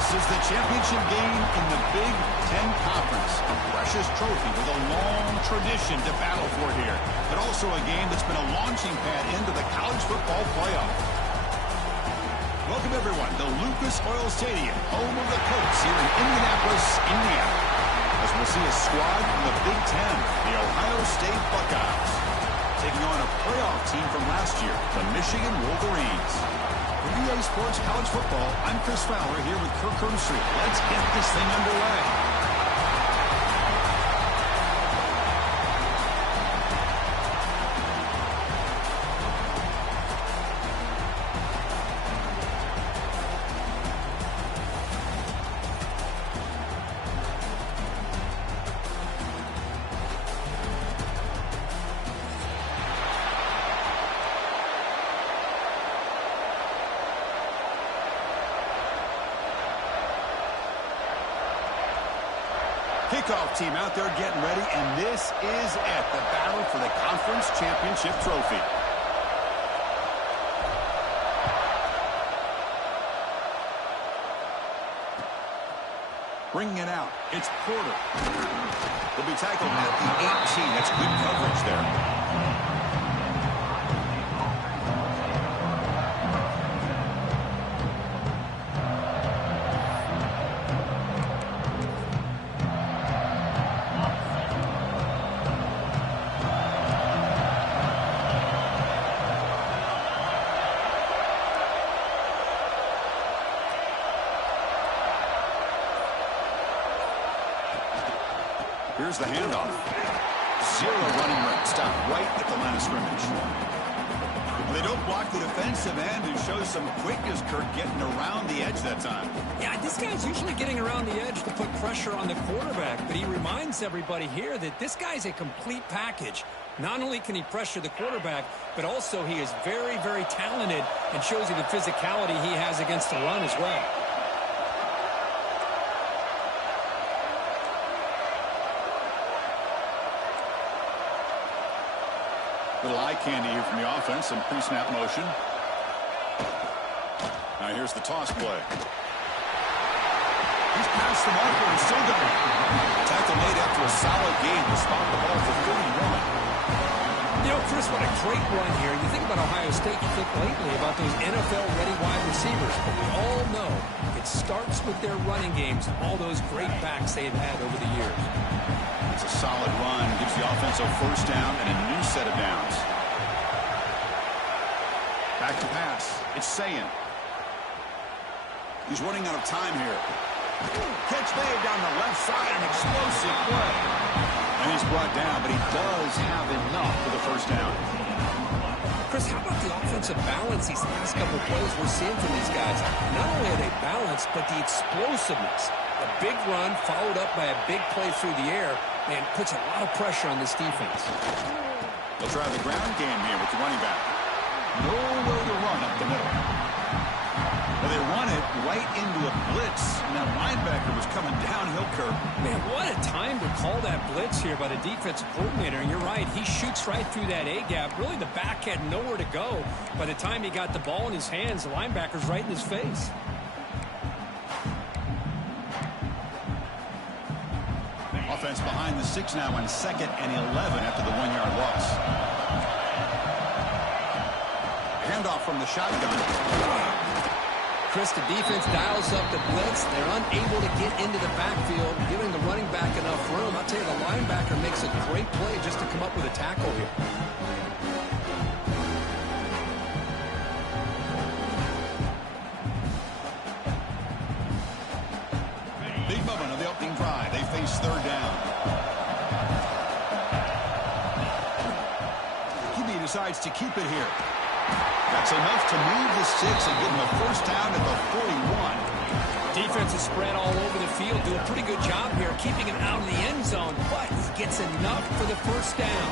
This is the championship game in the Big Ten Conference. A precious trophy with a long tradition to battle for here, but also a game that's been a launching pad into the college football playoff. Welcome, everyone, to Lucas Oil Stadium, home of the Colts here in Indianapolis, Indiana. As we'll see a squad from the Big Ten, the Ohio State Buckeyes, taking on a playoff team from last year, the Michigan Wolverines. For EA Sports College Football, I'm Chris Fowler here with Kirk Herbstreit. Let's get this thing underway. Kickoff team out there getting ready, and this is it, the battle for the conference championship trophy. Bringing it out, it's Porter. He'll be tackled at the 18. That's good coverage there. Here's the handoff. Zero running room. Stop right at the line of scrimmage. They don't block the defensive end and show some quickness, Kirk, getting around the edge that time. Yeah, this guy's usually getting around the edge to put pressure on the quarterback, but he reminds everybody here that this guy's a complete package. Not only can he pressure the quarterback, but also he is very, very talented and shows you the physicality he has against the run as well. Little eye candy here from the offense, some pre-snap motion. Now here's the toss play. He's past the marker and still got it. Tackle made after a solid game to spot the ball for 31. You know, Chris, what a great run here. You think about Ohio State, you think lately about those NFL-ready wide receivers, but we all know it starts with their running games and all those great backs they've had over the years. It's a solid run, gives the offense a first down and a new set of downs. Back to pass. It's Sayin. He's running out of time here. Catch made down the left side, an explosive play. And he's brought down, but he does have enough for the first down. Chris, how about the offensive balance these last couple of plays we're seeing from these guys? Not only are they balanced, but the explosiveness. A big run followed up by a big play through the air, and puts a lot of pressure on this defense. They'll try the ground game here with the running back. Nowhere to run up the middle. Well, they run it right into a blitz, and that linebacker was coming downhill, Kirk. Man, what a time to call that blitz here by the defensive coordinator. And you're right, he shoots right through that A-gap. Really, the back had nowhere to go. By the time he got the ball in his hands, the linebacker's right in his face. Offense behind the 6 now on 2nd and 11 after the 1-yard loss. Handoff from the shotgun. Chris, the defense dials up the blitz. They're unable to get into the backfield, giving the running back enough room. I'll tell you, the linebacker makes a great play just to come up with a tackle here. Big moment of the opening drive. They face 3rd down. He decides to keep it here. That's enough to move the 6 and give him a first down at the 41. Defense is spread all over the field. Do a pretty good job here keeping him out of the end zone, but he gets enough for the first down.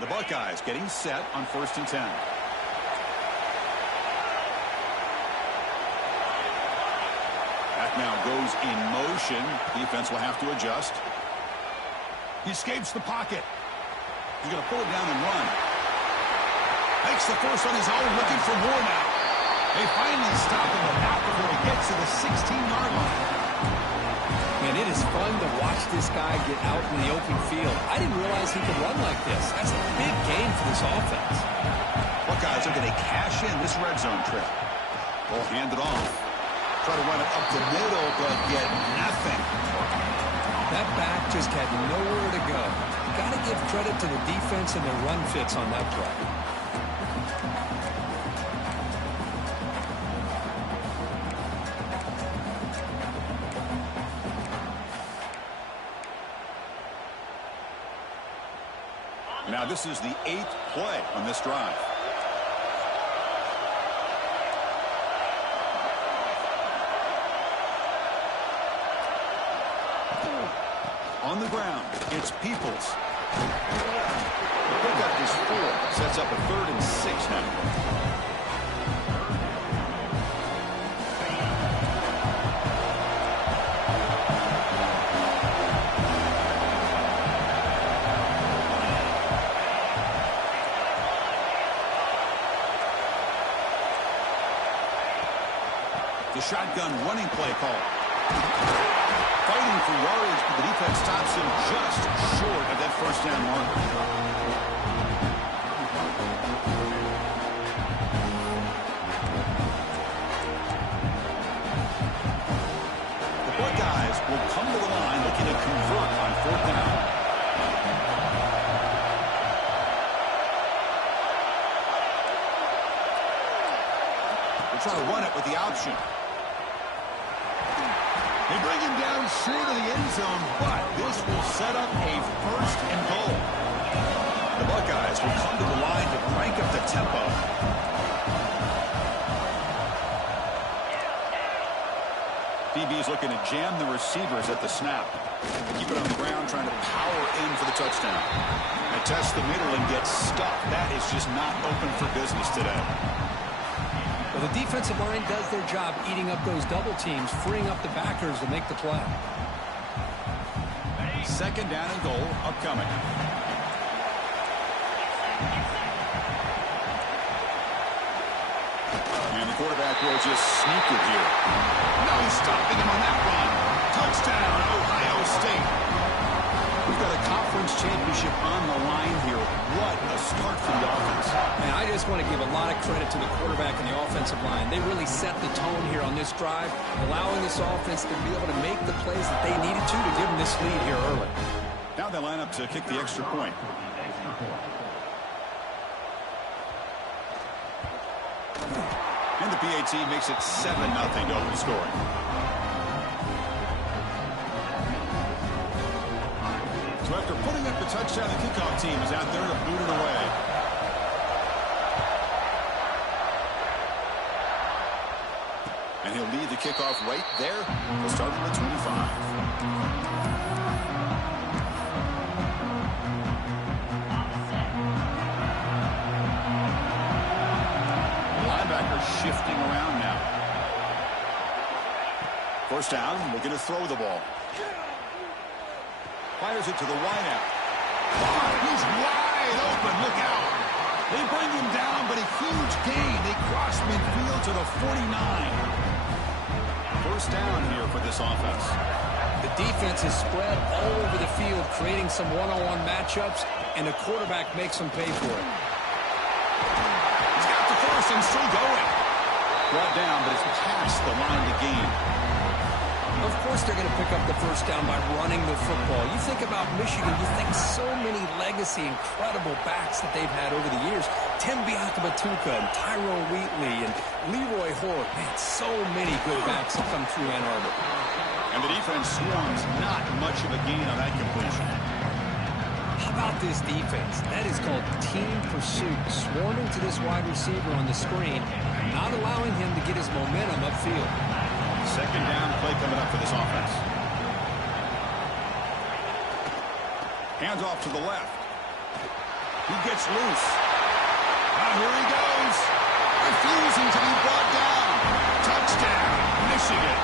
The Buckeyes getting set on 1st and 10. Back now goes in motion. Defense will have to adjust. He escapes the pocket. He's going to pull it down and run. Makes the first on his own, looking for more now. They finally stop him, but not before he gets to the 16-yard line. Man, it is fun to watch this guy get out in the open field. I didn't realize he could run like this. That's a big gain for this offense. Buckeyes are going to cash in this red zone trip. We'll hand it off. Try to run it up the middle, but get nothing. That back just had nowhere to go. You got to give credit to the defense and the run fits on that play. Now this is the 8th play on this drive. On the ground, it's Peoples. The pickup is 4. Sets up a 3rd and 6 now. The shotgun running play call. Fighting for yardage, but the defense stops him just short of that first down marker. The Buckeyes will come to the line looking to convert on 4th down. They're trying to run it with the option. They bring him down short of the end zone, but this will set up a 1st and goal. The Buckeyes will come to the line to crank up the tempo. DB's looking to jam the receivers at the snap. Keep it on the ground, trying to power in for the touchdown. And test the middle and get stuck. That is just not open for business today. Well, the defensive line does their job eating up those double teams, freeing up the backers to make the play. 2nd down and goal upcoming. And the quarterback will just sneak it here. No stopping him on that run. Touchdown, Ohio State. We've got a conference championship on the line here. What a start for the offense. And I just want to give a lot of credit to the quarterback and the offensive line. They really set the tone here on this drive, allowing this offense to be able to make the plays that they needed to give them this lead here early. Now they line up to kick the extra point. And the PAT makes it 7-0 to open scoring. So after putting up the touchdown, the kickoff team is out there to boot it away. And he'll lead the kickoff right there. He'll start from the 25. The linebacker shifting around now. 1st down, looking to throw the ball. Fires it to the wideout. Oh, he's wide open. Look out. They bring him down, but a huge gain. They cross midfield to the 49. 1st down here for this offense. The defense is spread all over the field, creating some one-on-one matchups, and the quarterback makes them pay for it. He's got the first and still going. Brought down, but it's past the line to gain. Of course they're going to pick up the 1st down by running the football. You think about Michigan, you think so many legacy, incredible backs that they've had over the years. Tim Biakabatuka and Tyrone Wheatley and Leroy Hoare. Man, so many good backs have come through Ann Arbor. And the defense swarms, not much of a gain on that completion. How about this defense? That is called team pursuit. Swarming to this wide receiver on the screen, not allowing him to get his momentum upfield. 2nd down play coming up for this offense. Hands off to the left. He gets loose. Now here he goes. Refusing to be brought down. Touchdown, Michigan.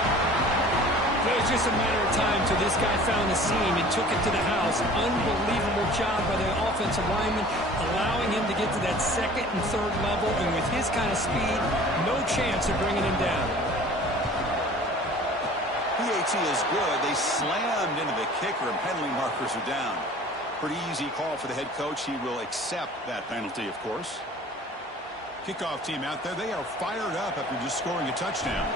Boy, was just a matter of time till this guy found the seam and took it to the house. Unbelievable job by the offensive lineman, allowing him to get to that second and third level, and with his kind of speed, no chance of bringing him down. PAT is good. They slammed into the kicker, and penalty markers are down. Pretty easy call for the head coach. He will accept that penalty, of course. Kickoff team out there. They are fired up after just scoring a touchdown.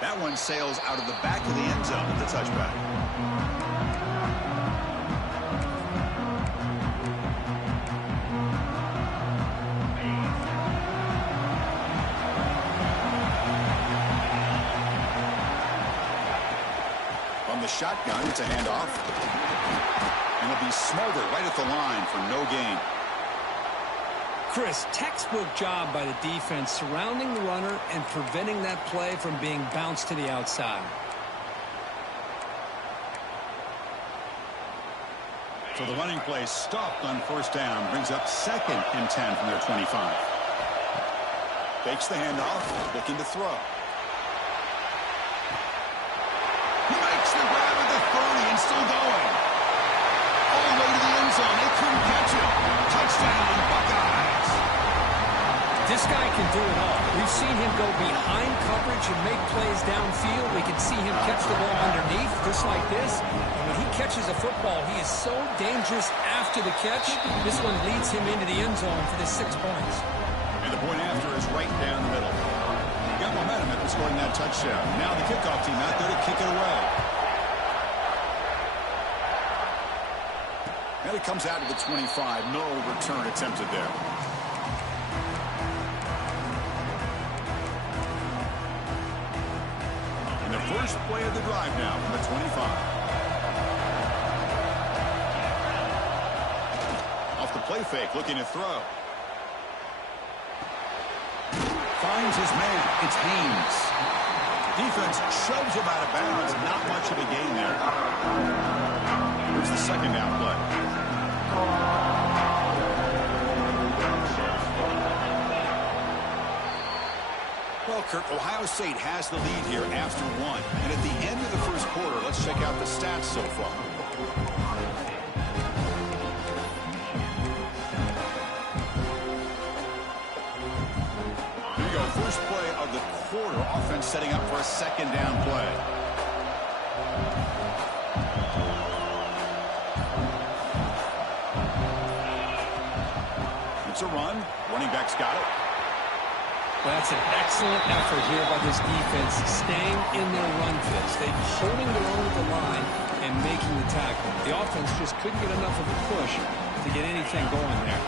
That one sails out of the back of the end zone with the touchback. From the shotgun, it's a handoff. And it'll be smothered right at the line for no gain. Chris, textbook job by the defense surrounding the runner and preventing that play from being bounced to the outside. So the running play stopped on first down, brings up 2nd and 10 from their 25. Fakes the handoff, looking to throw. He makes the grab at the 30 and still going. All the way to the end zone. They couldn't catch him. Touchdown, Buckeyes. This guy can do it all. We've seen him go behind coverage and make plays downfield. We can see him catch the ball underneath, just like this. And when he catches a football, he is so dangerous after the catch. This one leads him into the end zone for the 6 points. And the point after is right down the middle. Got momentum after scoring that touchdown. Now the kickoff team out there to kick it away. And it comes out to the 25. No return attempted there. And the first play of the drive now from the 25. Off the play fake, looking to throw. Finds his man. It's Haynes. Defense shoves him out of bounds. Not much of a gain there. Here's the second down play. Well, Kirk, Ohio State has the lead here after 1. And at the end of the first quarter, let's check out the stats so far. Here we go. First play of the quarter. Offense setting up for a second down play. It's a run. Running back's got it. Well, that's an excellent effort here by this defense, staying in their run fits. They're holding their own at the line and making the tackle. The offense just couldn't get enough of a push to get anything going there.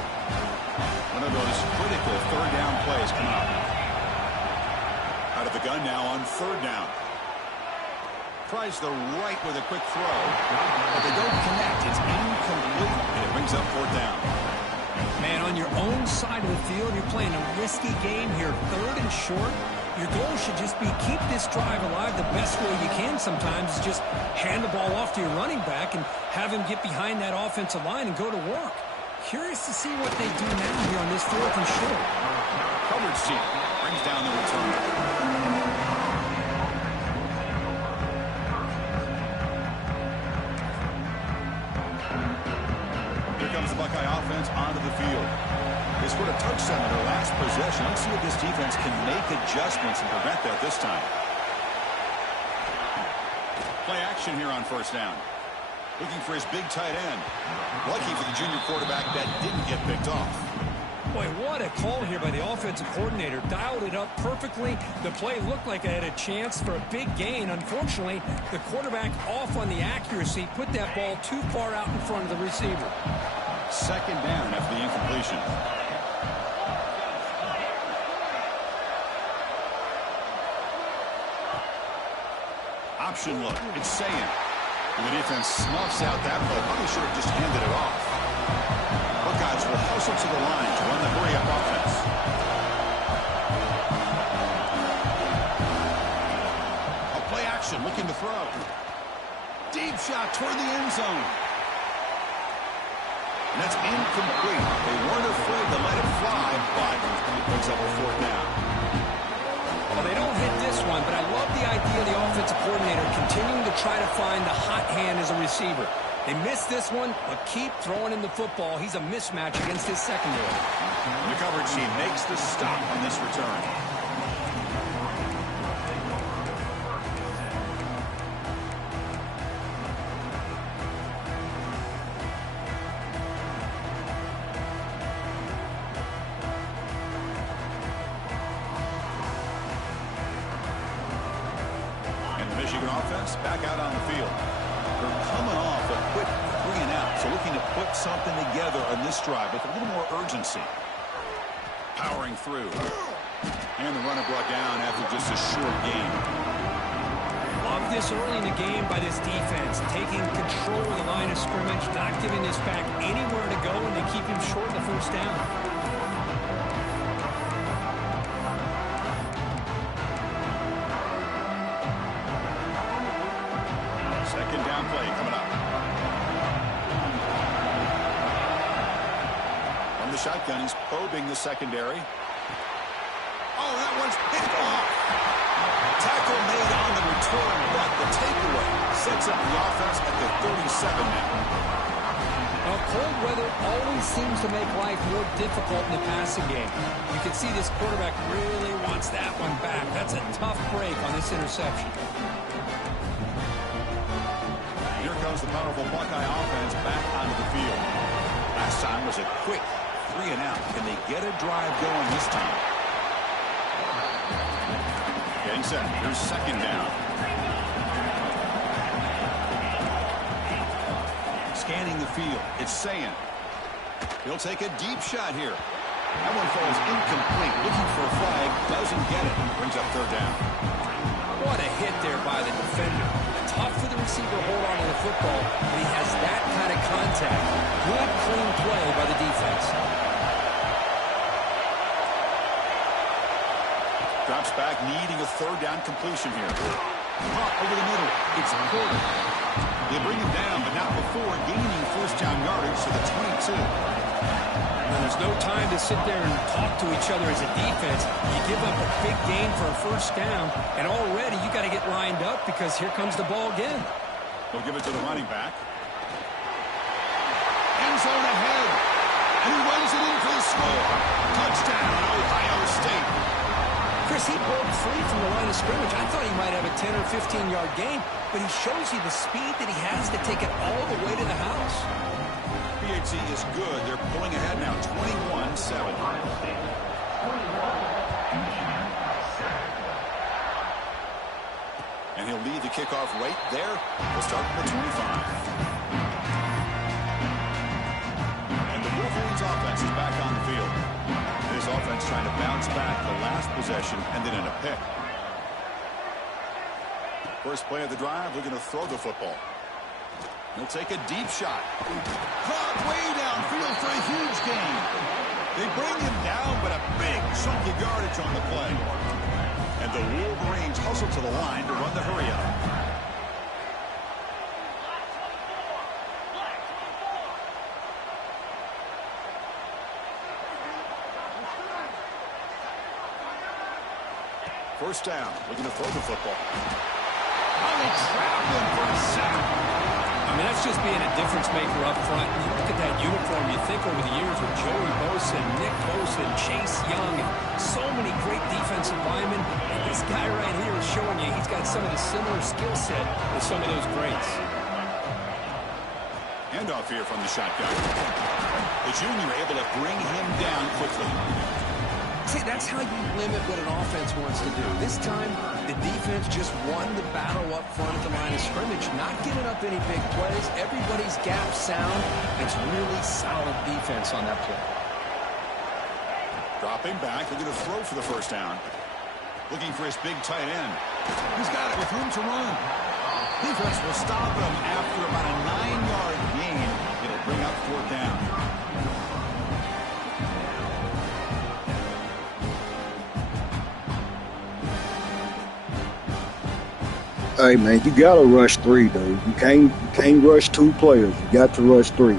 One of those critical third down plays coming up. Out of the gun now on third down. Tries the right with a quick throw, but they don't connect. It's incomplete, and it brings up fourth down. Man, on your own side of the field, you're playing a risky game here. Third and short. Your goal should just be keep this drive alive the best way you can sometimes. Is just hand the ball off to your running back and have him get behind that offensive line and go to work. Curious to see what they do now here on this 4th and short. Coverage team brings down the return. Comes the Buckeye offense onto the field. They scored a touchdown in their last possession. Let's see if this defense can make adjustments and prevent that this time. Play action here on first down. Looking for his big tight end. Lucky for the junior quarterback that didn't get picked off. Boy, what a call here by the offensive coordinator. Dialed it up perfectly. The play looked like it had a chance for a big gain. Unfortunately, the quarterback off on the accuracy, put that ball too far out in front of the receiver. Second down after the incompletion. Option look. It's saying. And the defense snuffs out that play. Probably should have just handed it off. Buckeyes will hustle to the line to run the hurry-up offense. A play action looking to throw. Deep shot toward the end zone. And that's incomplete. They weren't afraid to let it fly, but they offensive coordinator continuing to try to find the hot hand as a receiver. They missed this one, but keep throwing him the football. He's a mismatch against his secondary. The coverage team makes the stop on this return. Michigan offense back out on the field. They're coming off a quick 3-and-out, so looking to put something together on this drive with a little more urgency. Powering through. And the runner brought down after just a short gain. Love this early in the game by this defense, taking control of the line of scrimmage, not giving this back anywhere to go, and they keep him short of the first down. Second down play coming up. From the shotgun, he's probing the secondary. Oh, that one's picked off. Tackle made on the return, but the takeaway sets up the offense at the 37 now. Well, cold weather always seems to make life more difficult in the passing game. You can see this quarterback really wants that one back. That's a tough break on this interception. Here comes the powerful Buckeye offense back onto the field. Last time was a quick 3-and-out. Can they get a drive going this time? Getting set. Here's second down. Scanning the field. It's Sayan. He'll take a deep shot here. That one falls incomplete. Looking for a flag. Doesn't get it. Brings up third down. What a hit there by the defender. Tough for the receiver to hold on to the football, but he has that kind of contact. Good, clean play by the defense. Drops back, needing a third down completion here. Caught over the middle. It's Porter. They bring him down, but not before gaining first down yardage to the 22. And there's no time to sit there and talk to each other as a defense. You give up a big gain for a first down, and already you got to get lined up because here comes the ball again. They'll give it to the running back. End zone ahead. And he runs it in for the score. Touchdown, Ohio State. Chris, he broke free from the line of scrimmage. I thought he might have a 10 or 15-yard gain, but he shows you the speed that he has to take it all the way to the house. PHC is good. They're pulling ahead now, 21-7. And he'll lead the kickoff right there. We'll start from the 25. And the Wolverines offense is back on the field. This offense trying to bounce back the last possession and then in a pick. First play of the drive, looking to throw the football. He'll take a deep shot. Caught way downfield for a huge gain. They bring him down, but a big chunk of yardage on the play. And the Wolverines hustle to the line to run the hurry up. First down, looking to throw the football. Oh, they trapped him for a sack. I mean, that's just being a difference maker up front. You look at that uniform, you think over the years with Joey Bosa, Nick Bosa, and Chase Young, and so many great defensive linemen. And this guy right here is showing you he's got some of the similar skill set with some of those greats. Handoff here from the shotgun. The junior able to bring him down quickly. See, that's how you limit what an offense wants to do. This time, the defense just won the battle up front at the line of scrimmage, not giving up any big plays. Everybody's gap sound. It's really solid defense on that play. Dropping back, looking to throw for the first down. Looking for his big tight end. He's got it with room to run. Defense will stop him after about a 9-yard gain. It'll bring up fourth down. Hey man, you gotta rush three, dude. You can't rush two players. You got to rush three.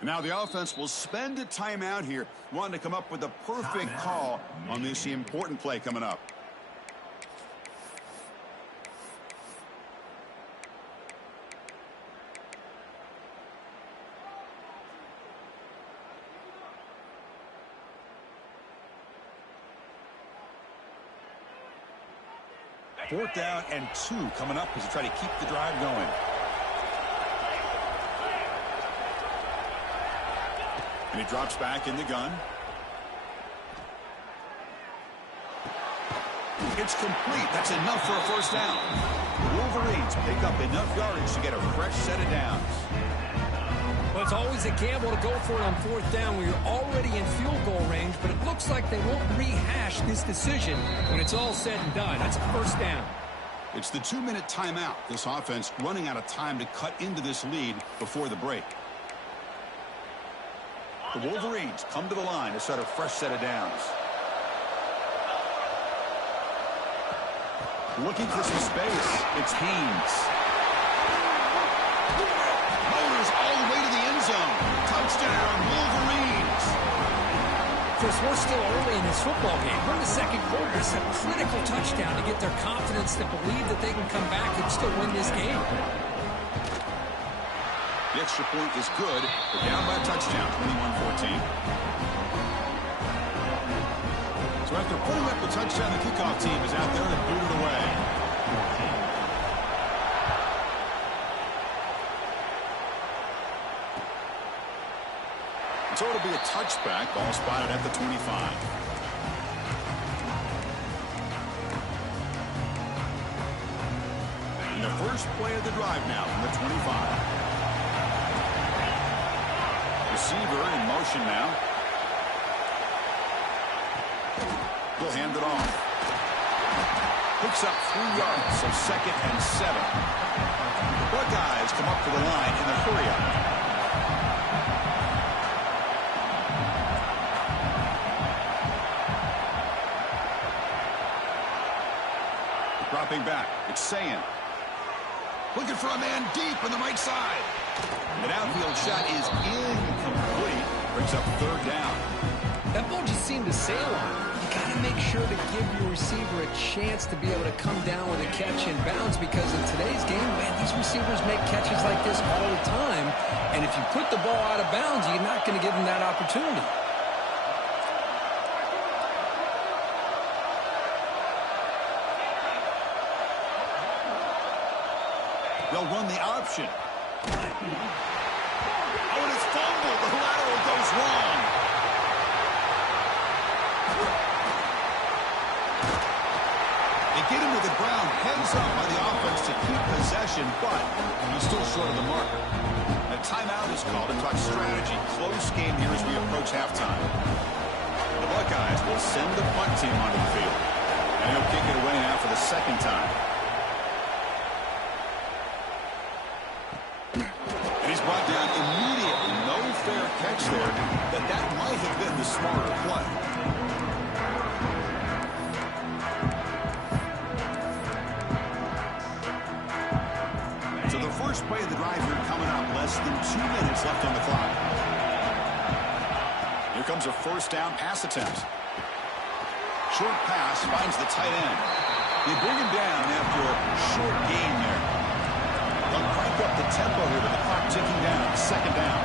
Now the offense will spend a timeout here, wanting to come up with the perfect call on this important play coming up. Fourth down and 2 coming up as they try to keep the drive going. And he drops back in the gun. It's complete. That's enough for a first down. The Wolverines pick up enough yardage to get a fresh set of downs. Well, it's always a gamble to go for it on fourth down when you're already in field goal range, but it looks like they won't rehash this decision when it's all said and done. That's a first down. It's the 2-minute timeout. This offense running out of time to cut into this lead before the break. The Wolverines come to the line to set a fresh set of downs. Looking for some space. It's Haynes. Motors all the way to the end zone. Touchdown, Wolverines. Chris, we're still early in this football game. We're in the second quarter. It's a critical touchdown to get their confidence to believe that they can come back and still win this game. The extra point is good. They're down by a touchdown, 21-14. So after putting up the touchdown, the kickoff team is out there to boot it away. So it'll be a touchback. Ball spotted at the 25. And the first play of the drive now from the 25. Receiver in motion now. He'll hand it off. Picks up 3 yards, so 2nd and 7. The Buckeyes come up to the line in the hurry-up. Dropping back, it's Sayin. Looking for a man deep on the right side. An outfield shot is incomplete. Brings up 3rd down. That ball just seemed to sail on. You got to make sure to give your receiver a chance to be able to come down with a catch in bounds, because in today's game, man, these receivers make catches like this all the time. And if you put the ball out of bounds, you're not going to give them that opportunity. They'll run the option. Oh, and it's fumbled. The lateral goes wrong. They get him to the ground, heads up by the offense to keep possession, but he's still short of the marker. A timeout is called to talk strategy. Close game here as we approach halftime. The Buckeyes will send the punt team onto the field. And he'll kick it away now for the 2nd time. Brought down immediately. No fair catch there, but that might have been the smarter play. So the first play of the drive here coming up. Less than 2 minutes left on the clock. Here comes a first down pass attempt. Short pass finds the tight end. They bring him down after a short gain there. They'll crank up the tempo here with the clock ticking down. 2nd down.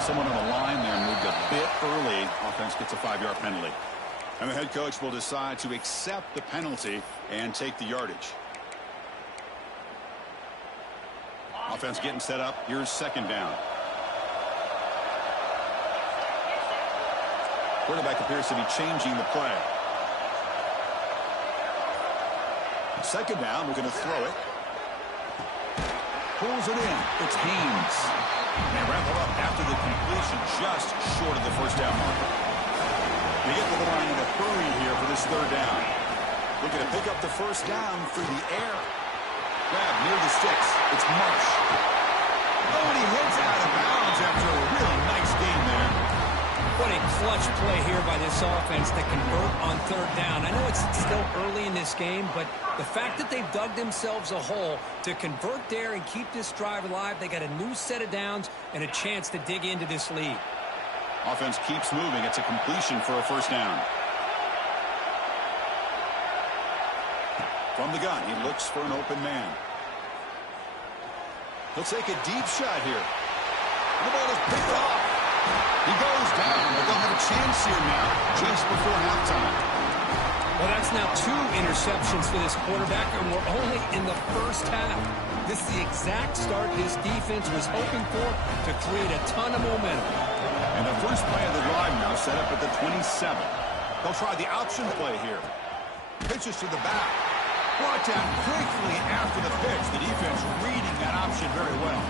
Someone on the line there moved a bit early. Offense gets a 5-yard penalty. And the head coach will decide to accept the penalty and take the yardage. Offense getting set up. Here's 2nd down. Quarterback appears to be changing the play. 2nd down, we're going to throw it. Pulls it in. It's Haynes. And they wrap it up after the completion, just short of the first down marker. They get to the line in a hurry here for this 3rd down. Looking to pick up the first down through the air. Grab near the sticks. It's Marsh. Oh, and he heads out of bounds after a really nice game there. What a clutch play here by this offense to convert on third down. I know it's still early in this game, but the fact that they've dug themselves a hole to convert there and keep this drive alive, they got a new set of downs and a chance to dig into this lead. Offense keeps moving. It's a completion for a first down. From the gun, he looks for an open man. He'll take a deep shot here. The ball is picked off. He goes down, but they'll have a chance here now, just before halftime. Well, that's now 2 interceptions for this quarterback, and we're only in the first half. This is the exact start this defense was hoping for to create a ton of momentum. And the first play of the drive now set up at the 27. They'll try the option play here. Pitches to the back. Brought down quickly after the pitch. The defense reading that option very well.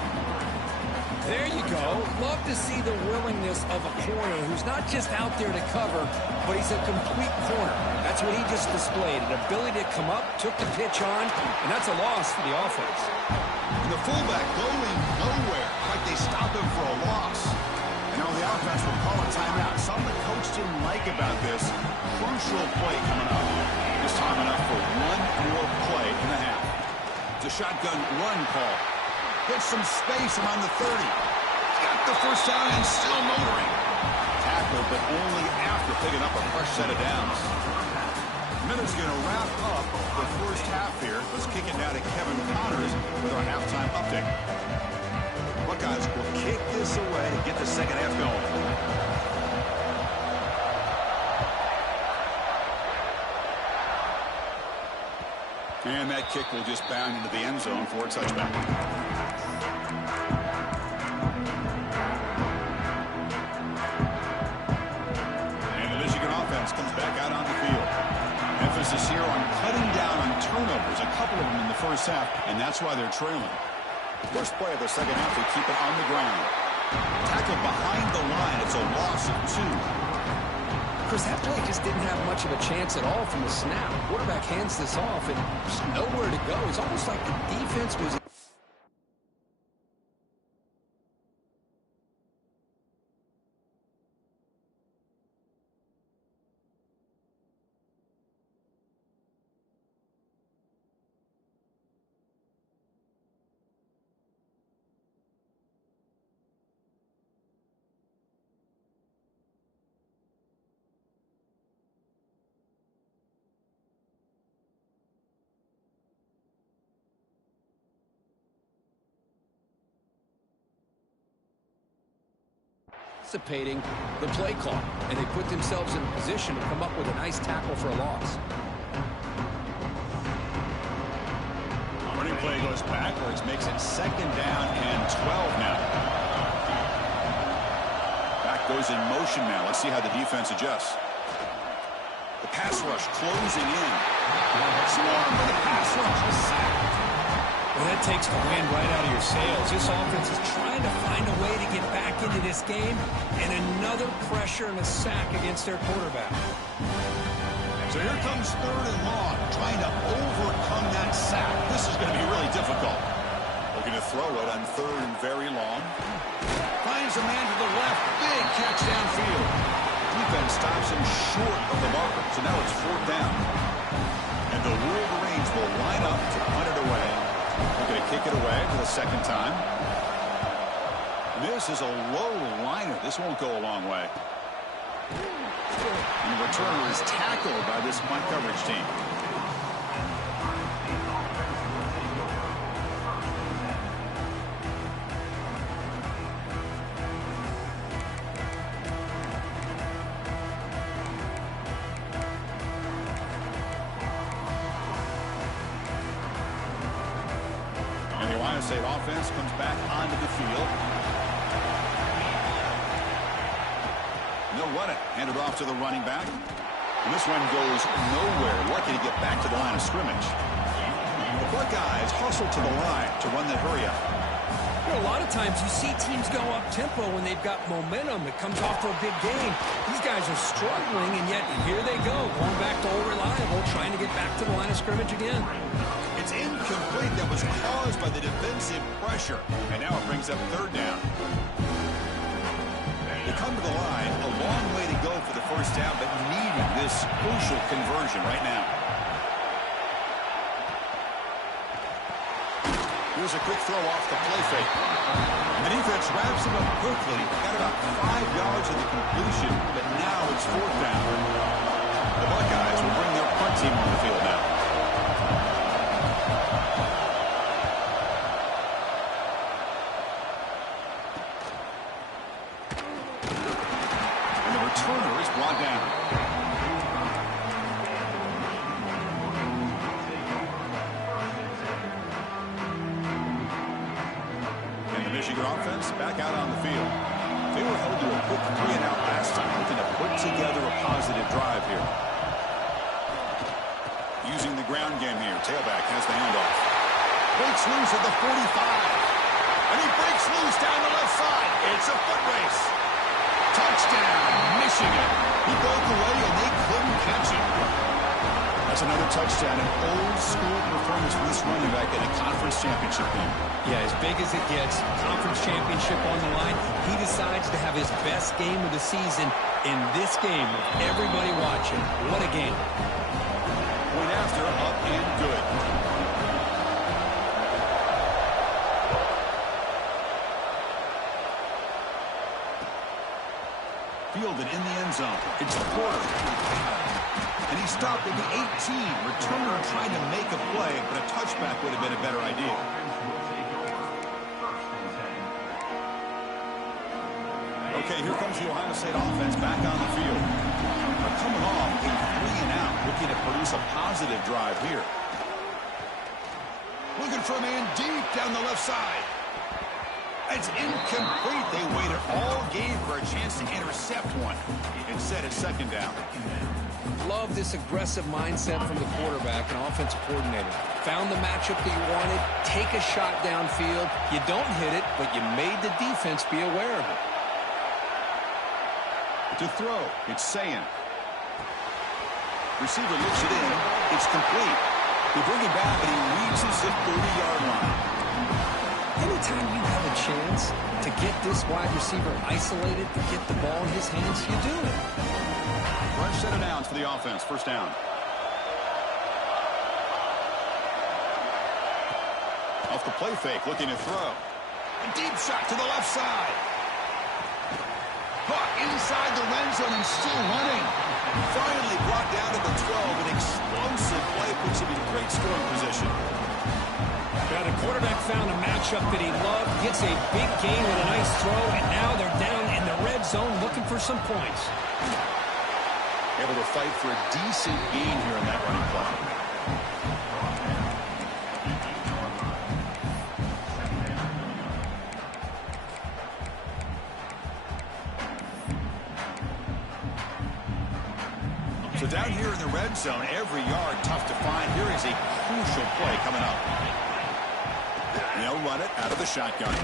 There you go. Love to see the willingness of a corner who's not just out there to cover, but he's a complete corner. That's what he just displayed, an ability to come up, took the pitch on, and that's a loss for the offense. And the fullback going nowhere, like they stopped him for a loss. And now the offense will call a timeout. Something the coach didn't like about this. Crucial play coming up. This time enough for one more play in the half. It's a shotgun run call. Gets some space around the 30. Got the first down and still motoring. Tackled, but only after picking up a fresh set of downs. Minutes going to wrap up the first half here. Let's kick it now to Kevin Connors with our halftime update. Buckeyes will kick this away to get the second half going. And that kick will just bound into the end zone for a touchback. And the Michigan offense comes back out on the field. Emphasis here on cutting down on turnovers, a couple of them in the first half, and that's why they're trailing. First play of the second half, they keep it on the ground. Tackled behind the line, it's a loss of 2. Chris, that play just didn't have much of a chance at all from the snap. Quarterback hands this off, and there's nowhere to go. It's almost like the defense was... anticipating the play call, and they put themselves in a position to come up with a nice tackle for a loss. Running play goes backwards, makes it second down and 12 now. Back goes in motion now. Let's see how the defense adjusts. The pass rush closing in. Swarm, but the pass rush is sacked. Well, that takes the wind right out of your sails. This offense is trying to find a way to get back into this game, and another pressure and a sack against their quarterback. So here comes third and long, trying to overcome that sack. This is going to be really difficult. Looking to throw it on third and very long. Finds a man to the left. Big catch downfield. Defense stops him short of the marker, so now it's fourth down. And the Wolverines will line up to punt it away. They're going to kick it away for the second time. This is a low liner. This won't go a long way. And the returner is tackled by this punt coverage team. And the Ohio State offense comes back onto the field. They'll run it. Hand it off to the running back. And this one goes nowhere. Lucky to get back to the line of scrimmage. The Buckeyes hustle to the line to run the hurry up. You know, a lot of times you see teams go up-tempo when they've got momentum. It comes off to a big game. These guys are struggling, and yet here they go, going back to old reliable, trying to get back to the line of scrimmage again. It's incomplete. That was caused by the defensive pressure. And now it brings up third down. They come to the line, a long way to go for the first down, but needing this crucial conversion right now. Here's a quick throw off the play fake. And the defense wraps him up quickly. Got about 5 yards of the completion, but now it's fourth down. The Buckeyes will bring their punt team on the field now. And the returner is brought down. Michigan offense back out on the field. They were held to a quick 3-and-out last time, looking to put together a positive drive here. Using the ground game here. Tailback has the handoff. Breaks loose at the 45. And he breaks loose down the left side. It's a foot race. Touchdown, Michigan. He broke away and they couldn't catch him. That's another touchdown, an old-school performance for this running back in a conference championship game. Yeah, as big as it gets, conference championship on the line, he decides to have his best game of the season in this game with everybody watching. What a game. Point after, up and good. Fielded in the end zone. It's Porter. And he stopped at the 18. Returner trying to make a play, but a touchback would have been a better idea. Okay, here comes the Ohio State offense back on the field. They're coming off a 3-and-out, looking to produce a positive drive here. Looking for a man deep down the left side. It's incomplete. They waited all game for a chance to intercept one. Instead, it's second down. Love this aggressive mindset from the quarterback and offensive coordinator. Found the matchup that you wanted. Take a shot downfield. You don't hit it, but you made the defense be aware of it. To throw, it's Sayin. Receiver looks it in. It's complete. They bring it back, and he reaches the 30-yard line. Anytime you have a chance to get this wide receiver isolated, to get the ball in his hands, you do it. Fresh set of downs for the offense. First down. Off the play fake, looking to throw. A deep shot to the left side. Caught inside the red zone and still running. Finally brought down to the 12. An explosive play puts him in great scoring position. Yeah, the quarterback found a matchup that he loved, gets a big gain with a nice throw, and now they're down in the red zone looking for some points. Able to fight for a decent gain here in that running play. So down here in the red zone, every yard tough to find. Here is a crucial play coming up. They'll run it out of the shotgun.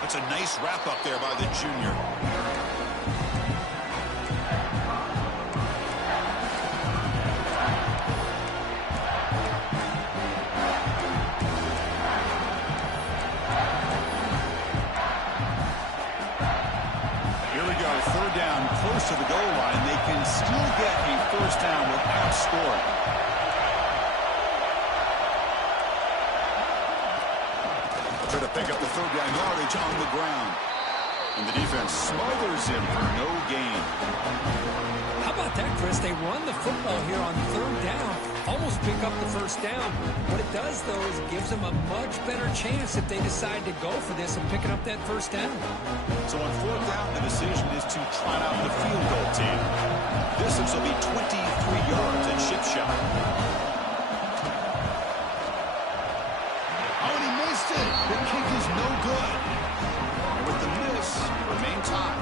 That's a nice wrap up there by the junior. Third down, close to the goal line. They can still get a first down without scoring. Try to pick up the third down yardage on the ground. And the defense smothers him for no gain. How about that, Chris? They run the football here on third down, almost pick up the first down. What it does, though, is it gives them a much better chance if they decide to go for this and picking up that first down. So on fourth down, the decision is to trot out the field goal team. Distance will be 23 yards at chip shot. Oh, and he missed it. The kick is no good. And with the miss, remain tied.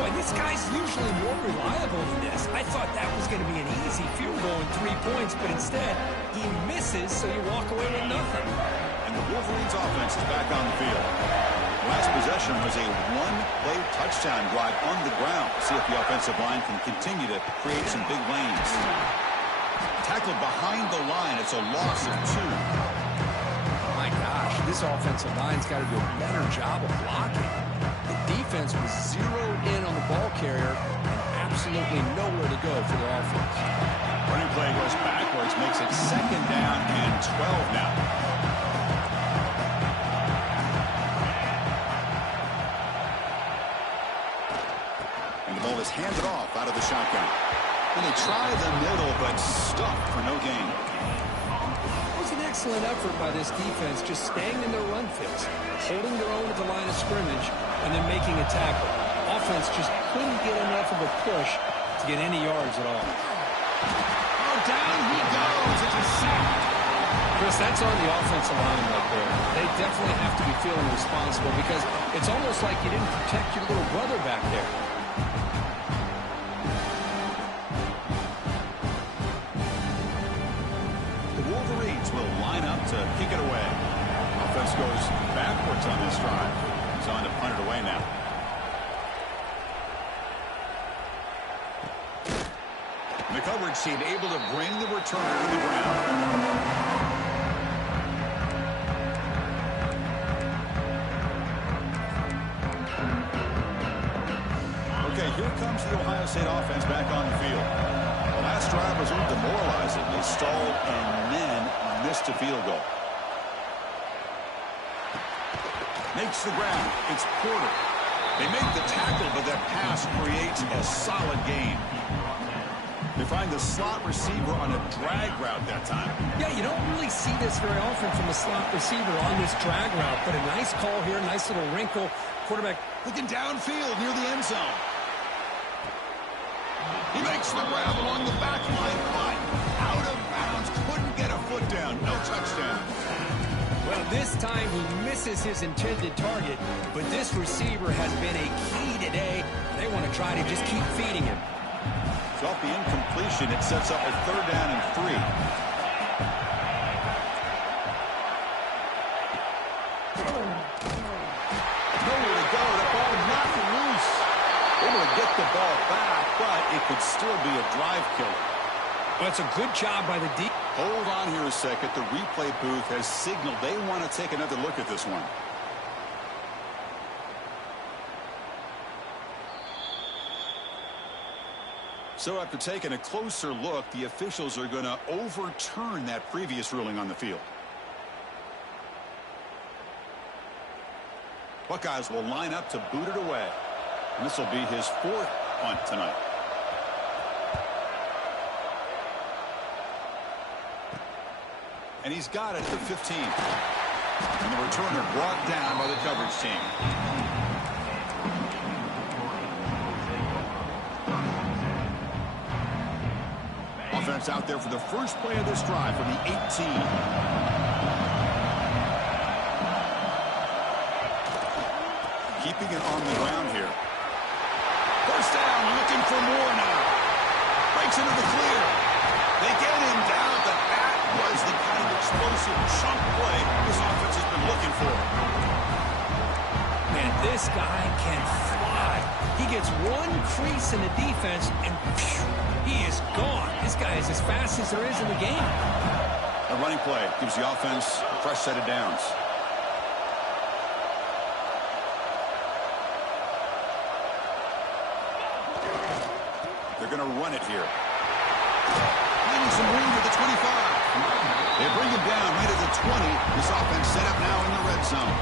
Boy, this guy's usually more reliable than this. I thought that was going to be an easy field goal and 3 points, but instead, he misses, so you walk away with nothing. And the Wolverines' offense is back on the field. Last possession was a one-play touchdown drive on the ground. See if the offensive line can continue to create some big lanes. Tackled behind the line. It's a loss of 2. My gosh, this offensive line's got to do a better job of blocking. The defense defense was zeroed in on the ball carrier and absolutely nowhere to go for the offense. Running play goes backwards, makes it 2nd down and 12 now. And the ball is handed off out of the shotgun. And they try the middle, but stuck for no gain. It was an excellent effort by this defense, just staying in their run fits, holding their own at the line of scrimmage, and then making a tackle. Offense just couldn't get enough of a push to get any yards at all. Oh, down he goes. It's a sack. Chris, that's on the offensive line right there. They definitely have to be feeling responsible because it's almost like you didn't protect your little brother back there. Will line up to kick it away. Offense goes backwards on this drive. He's on to punt it away now. The coverage team able to bring the returner to the ground. Okay, here comes the Ohio State offense back on the field. The last drive was demoralizing. They stalled and then missed a field goal. Makes the grab. It's Porter. They make the tackle, but that pass creates a solid gain. They find the slot receiver on a drag route that time. Yeah, you don't really see this very often from a slot receiver on this drag route, but a nice call here, nice little wrinkle. Quarterback looking downfield near the end zone. He makes the grab along the back line, but out of bounds. Couldn't get a foot down. No touchdown. Well, this time he misses his intended target, but this receiver has been a key today. They want to try to just keep feeding him. So off the incompletion, it sets up a 3rd down and 3. Nowhere to go. The ball knocked loose. Able to get the ball back, but it could still be a drive killer. Well, it's a good job by the deep. Hold on here a second. The replay booth has signaled they want to take another look at this one. So after taking a closer look, the officials are going to overturn that previous ruling on the field. Buckeyes will line up to boot it away. And this will be his 4th punt tonight. And he's got it at the 15. And the returner brought down by the coverage team. Offense out there for the first play of this drive from the 18. Keeping it on the ground here. First down, looking for more now. Breaks into the clear. They get him down, but that was the kind of explosive chunk play this offense has been looking for. Man, this guy can fly. He gets one crease in the defense, and phew, he is gone. This guy is as fast as there is in the game. A running play gives the offense a fresh set of downs. They're going to run it here. Finding some room to the 25. They bring him down right at the 20. This offense set up now in the red zone.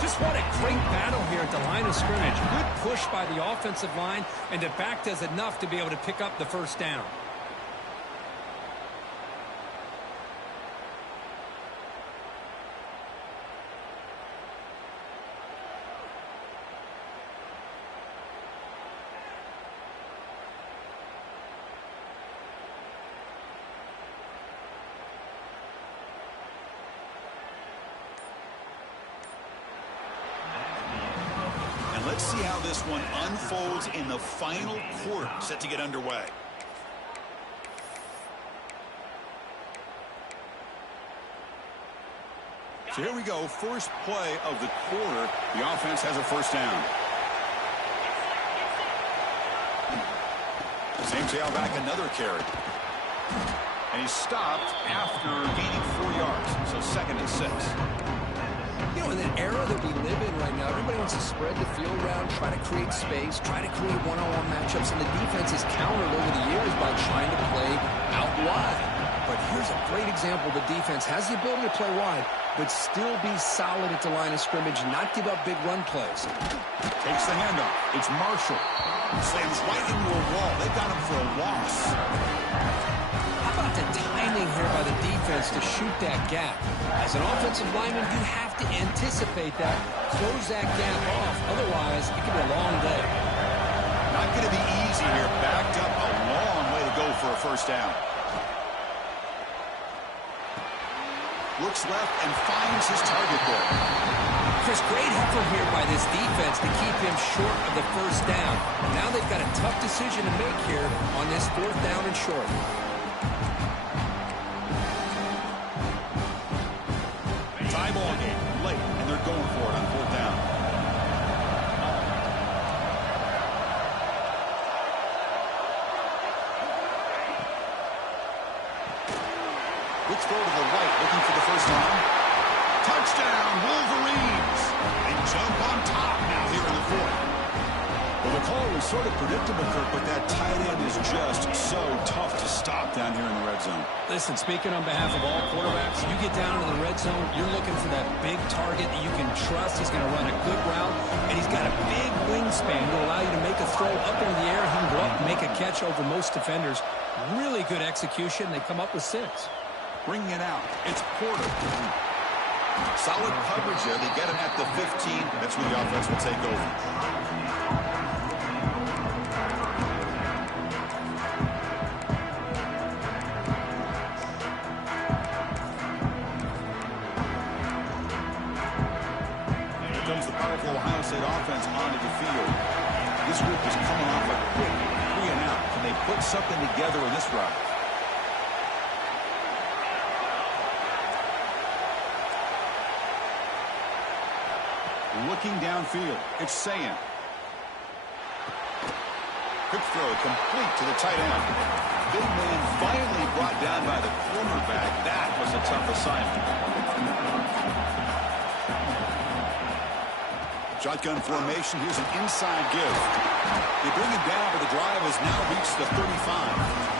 Just what a great battle here at the line of scrimmage. Good push by the offensive line, and the back does enough to be able to pick up the first down. Let's see how this one unfolds in the final quarter, set to get underway. So here we go, first play of the quarter. The offense has a first down. Same tailback, another carry. And he's stopped after gaining 4 yards, so 2nd and 6. You know, in an era that we live in right now, everybody wants to spread the field around, try to create space, try to create one-on-one matchups, and the defense has countered over the years by trying to play out wide. But here's a great example. The defense has the ability to play wide, but still be solid at the line of scrimmage, not give up big run plays. Takes the handoff. It's Marshall. Slams right into a wall. They got him for a loss. How about the timing here by the defense to shoot that gap? As an offensive lineman, you have to anticipate that, close that gap off. Otherwise, it could be a long day. Not going to be easy here. Backed up a long way to go for a first down. Looks left and finds his target there. Chris, great effort here by this defense to keep him short of the first down. Now they've got a tough decision to make here on this 4th down and short. Tie ball game late, and they're going for it on 4th down. Let's throw to the right, looking for the first down. Touchdown, Wolverines! They jump on top now here in the 4th. Well, the call was sort of predictable, Kirk, but that tight end is just so tough to stop down here in the red zone. Listen, speaking on behalf of all quarterbacks, you get down into the red zone, you're looking for that big target that you can trust. He's going to run a good route, and he's got a big wingspan to allow you to make a throw up into the air. He can go up and make a catch over most defenders. Really good execution. They come up with 6. Bringing it out. It's Porter. Solid coverage there. They get him at the 15. That's where the offense will take over. Here comes the powerful Ohio State offense onto the field. This group is coming off a quick 3 and out. Can they put something together in this route? Looking downfield, it's Sayan. Quick throw, complete to the tight end. Big man finally brought down by the cornerback. That was a tough assignment. Shotgun formation, here's an inside give. They bring it down, but the drive has now reached the 35.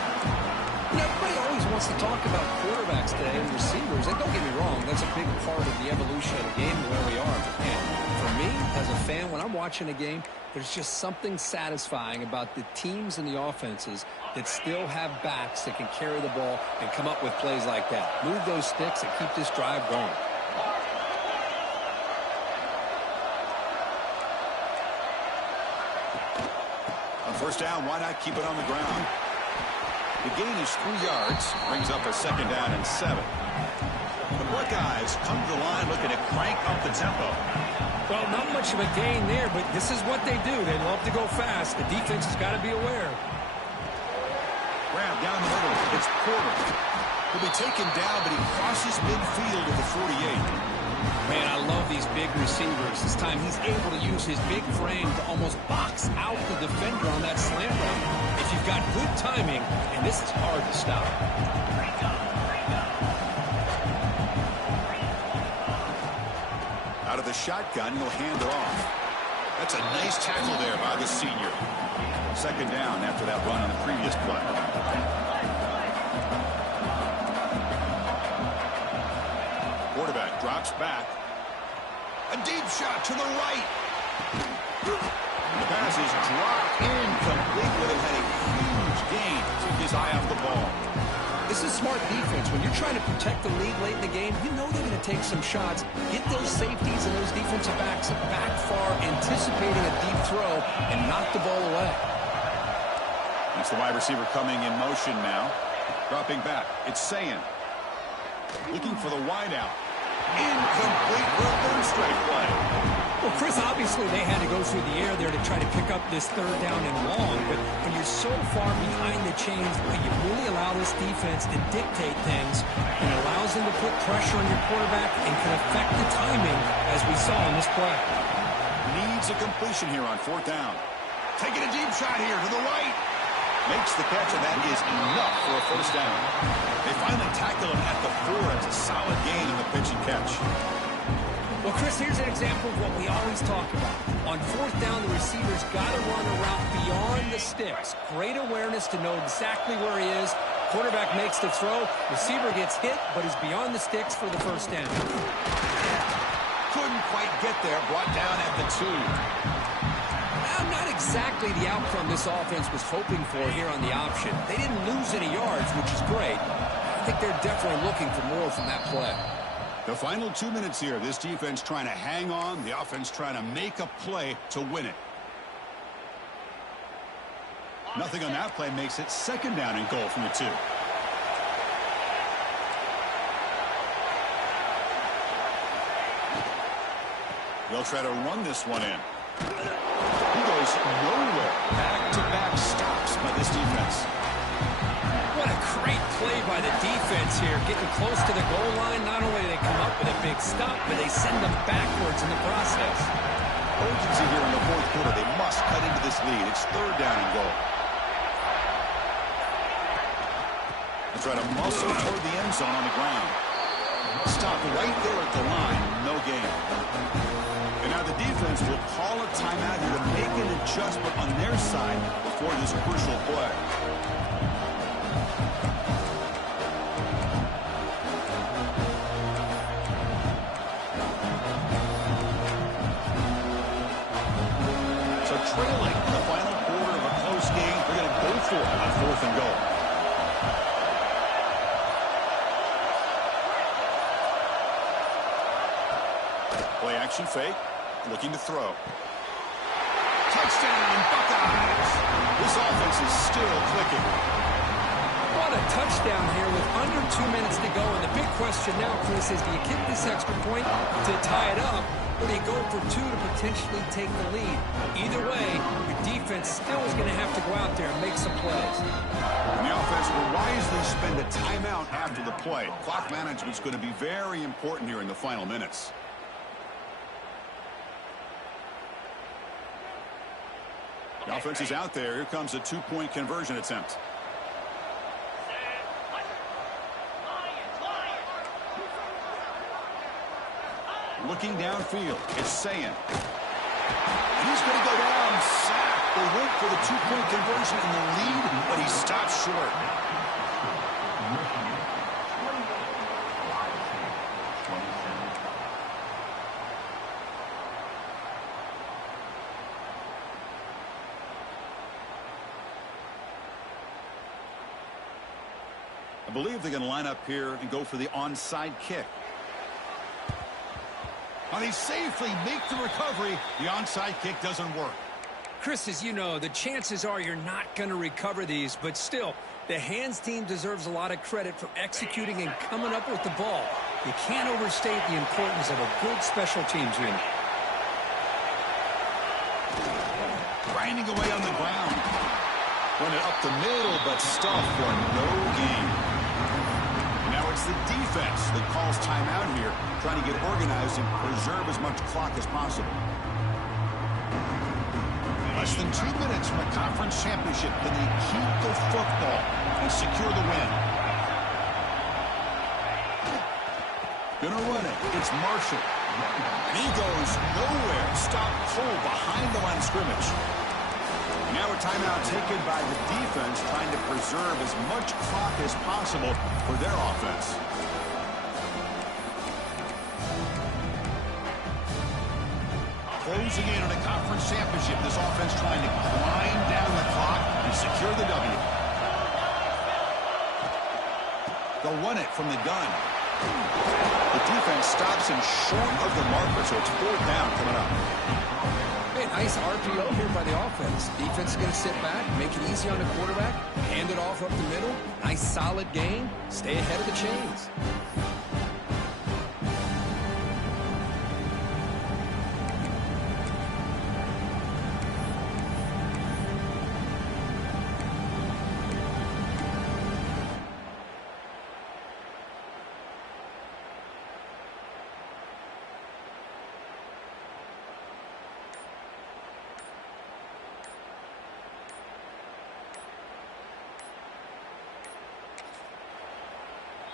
Everybody always wants to talk about quarterbacks today and receivers, and don't get me wrong, that's a big part of the evolution of the game and where we are. And for me, as a fan, when I'm watching a game, there's just something satisfying about the teams and the offenses that still have backs that can carry the ball and come up with plays like that. Move those sticks and keep this drive going. On first down, why not keep it on the ground? The gain is 3 yards, brings up a 2nd down and 7. The Buckeyes come to the line looking to crank up the tempo. Well, not much of a gain there, but this is what they do. They love to go fast. The defense has got to be aware. Grab down the middle. It's Porter. He'll be taken down, but he crosses midfield at the 48. Man, I love these big receivers. This time he's able to use his big frame to almost box out the defender on that slant route. If you've got good timing, and this is hard to stop. Out of the shotgun, he'll hand it off. That's a nice tackle there by the senior. 2nd down after that run on the previous play. Quarterback drops back. A deep shot to the right. The pass is dropped incomplete, but it had a huge gain. Took his eye off the ball. This is smart defense. When you're trying to protect the lead late in the game, you know they're going to take some shots. Get those safeties and those defensive backs back far, anticipating a deep throw, and knock the ball away. That's the wide receiver coming in motion now. Dropping back. It's Sayan. Looking for the wideout. Incomplete reverse straight play. Well, Chris, obviously they had to go through the air there to try to pick up this 3rd down and long, but when you're so far behind the chains, you really allow this defense to dictate things, and it allows them to put pressure on your quarterback and can affect the timing, as we saw in this play. Needs a completion here on 4th down. Taking a deep shot here to the right. Makes the catch, and that is enough for a first down. They finally tackle him at the 4. It's a solid gain in the pitch and catch. Well, Chris, here's an example of what we always talk about. On fourth down, the receiver's got to run a route beyond the sticks. Great awareness to know exactly where he is. Quarterback makes the throw. Receiver gets hit, but is beyond the sticks for the first down. Couldn't quite get there. Brought down at the 2. Well, not exactly the outcome this offense was hoping for here on the option. They didn't lose any yards, which is great. I think they're definitely looking for more from that play. The final 2 minutes here. This defense trying to hang on. The offense trying to make a play to win it. Nothing on that play makes it second down and goal from the 2. They'll try to run this one in. He goes nowhere. Back-to-back stops by this defense. What a great play by the defense here. Getting close to the goal line, not only do they come up with a big stop, but they send them backwards in the process. Urgency here in the fourth quarter. They must cut into this lead. It's third down and goal. They try to muscle toward the end zone on the ground. Stop right there at the line. No gain. And now the defense will call a timeout here to make an adjustment on their side before this crucial play. So trailing in the final quarter of a close game, they're going to go for it on fourth and goal. Play action fake, looking to throw. Touchdown, Buckeyes! This offense is still clicking. What a touchdown here with under 2 minutes to go. And the big question now, Chris, is do you kick this extra point to tie it up, or do you go for 2 to potentially take the lead? Either way, your defense still is going to have to go out there and make some plays. And the offense will wisely spend a timeout after the play. Clock management is going to be very important here in the final minutes. The offense is out there. Here comes a 2-point conversion attempt. Looking downfield, it's Sayin. He's going to go down, sacked. They went for the 2-point conversion in the lead, but he stops short. I believe they're going to line up here and go for the onside kick. Now they safely make the recovery. The onside kick doesn't work. Chris, as you know, the chances are you're not going to recover these, but still, the hands team deserves a lot of credit for executing and coming up with the ball. You can't overstate the importance of a good special teams unit. Grinding away on the ground. Run it up the middle, but stuff for no gain. Now it's the defense that calls timeout here, trying to get organized and preserve as much clock as possible. Less than 2 minutes from a conference championship. Can they keep the football and secure the win? Gonna run it. It's Marshall. And he goes nowhere. Stop cold behind the line of scrimmage. Now a timeout taken by the defense, trying to preserve as much clock as possible for their offense. Closing in on a conference championship, this offense trying to grind down the clock and secure the W. They'll run it from the gun. The defense stops him short of the marker, so it's fourth down coming up. Hey, nice RPO here by the offense. Defense is going to sit back, make it easy on the quarterback, hand it off up the middle. Nice solid game. Stay ahead of the chains.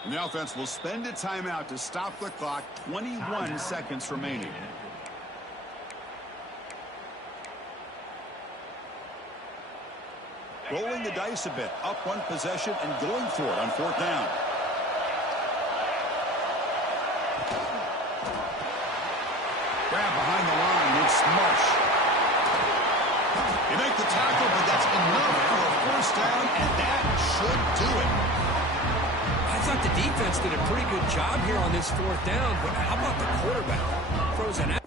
And the offense will spend a timeout to stop the clock. 21 seconds remaining. Rolling the dice a bit. Up one possession and going for it on fourth down. Grab behind the line and smush. You make the tackle, but that's enough for a first down, and that should do it. I thought the defense did a pretty good job here on this fourth down, but how about the quarterback? Throws an